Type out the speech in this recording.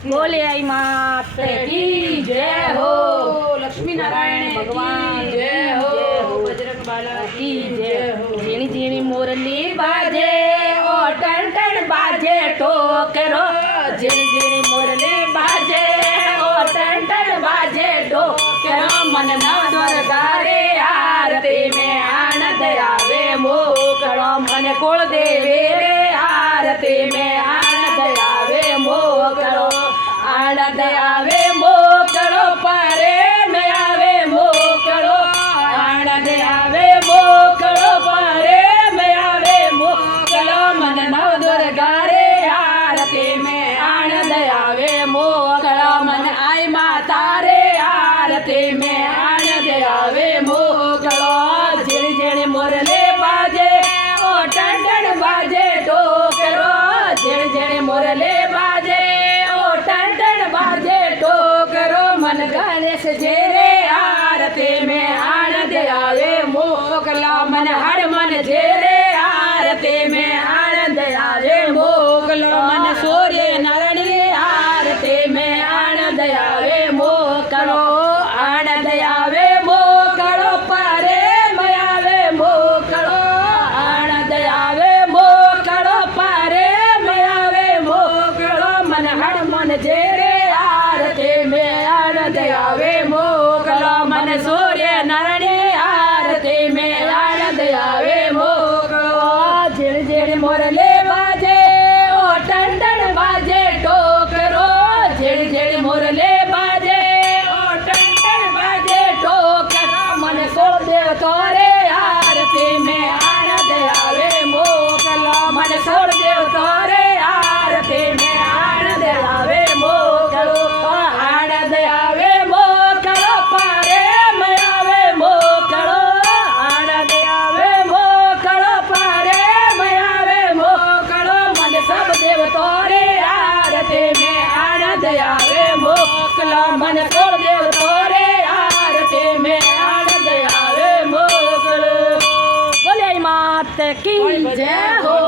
बोले आई मात की जय हो, लक्ष्मी नारायण भगवान जय हो, बजरंग बाला की जय हो। झीणी झीणी मुरली बाजे ओ टन टन बाजे ठोकरो, झीणी झीणी मुरली बाजे ओ टन टन बाजे ठोकरो। मन नव दुर्गारे आरती में आनंद आवे मोकळो, मन कुल देवी रे आरती में आनंद आवे मोकळो, आनंद आवे मोकळो, परे में आवे मोकळो, आनंद आवे मोकळो, परे में आवे मोकळो। मन नव दुर्गा रे आरती में आनंद आवे मोकळो, मन आई माता रे आरती में आनंद आवे मोकळो। झिणी झिणी मुरली बाजे ओ टन टन बाजे ठोकरो, झिणी झिणी मुरली बाजे ओ टन टन बाजे ठोकरो। मन गणेश जी रे आरती में आनंद आवे मोकला, मन हर मन जी रे आरती में आनंद आवे मोकलो, मन सूर्य नारायण रे आरती में आनंद आवे मोकलो, आनंद आवे मोकलो, परे में आवे मोकलो, आनंद आवे मोकलो, परे में आवे मोकलो। मन हर मन जे रे आरती में आनंद आवे मोकलो, मन सूर्य नारायण आरती में आनंद आवे मोकलो। झिणी झिणी मुरली बाजे ओ टन टन बाजे ठोकरो, झिणी झिणी मुरली बाजे ओ टन टन बाजे ठोकरो। मन कुल देवतो रे आरती में आनंद आवे मोकलो, मन कुल देवतो रे आरती में आनंद आवे मोकलो, आनंद आवे मोकलो, परे में आवे मोकलो, आनंद आवे मोकलो, परे में आवे मोकलो। मन सब देवतो रे आरती में आनंद आवे मोकलो, मन कुल देवतो रे आरती में आनंद आवे मोकलो। बोले मात की जय हो।